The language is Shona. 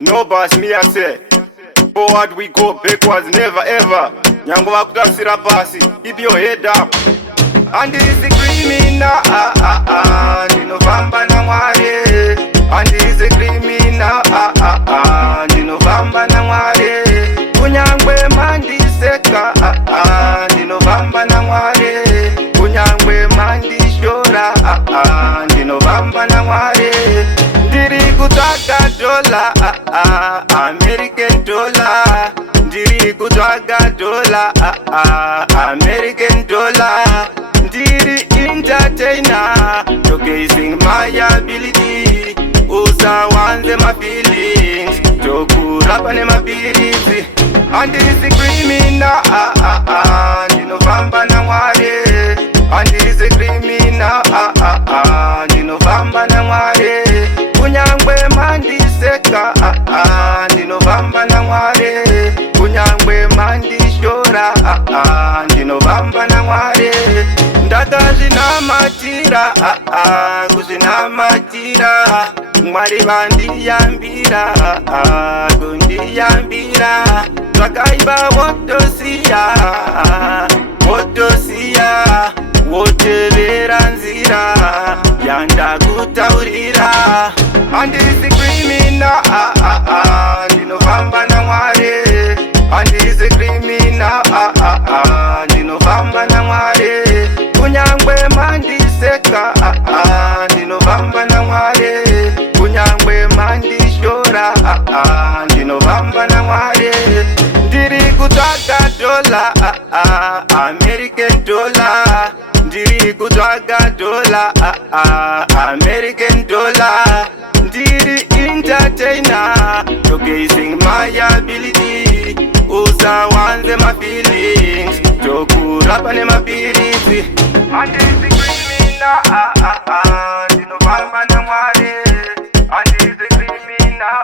No boss, me I say. Forward we go, backwards never ever. Nyango wakutasira pasi, keep your head up. And this is criminal, ndinovamba na Mwari. And this is criminal, ndinovamba na Mwari. Kunyangwe mandiseka, ndinovamba na Mwari. Kunyangwe mandishora, ndinovamba na Mwari. Ndiri kutsvaga dola, American dollar. Ndiri kutsvaga dola, American dollar. Ndiri entertainer, showcasing my ability. Usawanze my feelings, tokurapa nemapirizi. And this is criminal, ndinovamba na Mwari. And this is criminal, ndinovamba na Mwari. Kunyangwe mandiseka, ndinovamba na Mwari. Kunyangwe mandishora, ndinovamba na Mwari. Ndakazvinamatira, kuzvinamatira. Mwari vandiyambira, kundiyambira. Zvakaipa wotosiya, wotosiya. Wotevera nzira yandakutaurira. And this is criminal, ndinovamba na Mwari. And this is criminal, ndinovamba na Mwari. Kunyangwe mandiseka, ndinovamba na Mwari. Kunyangwe mandishora, ndinovamba na Mwari. Ndiri kutsvaga dola, American dollar. Ndiri kutsvaga dola, American dollar. Ndiri entertainer, showcasing my ability. Usawanze my feelings, tokurapa nemapirizi. And this is criminal, ndinovamba na Mwari. And this is criminal,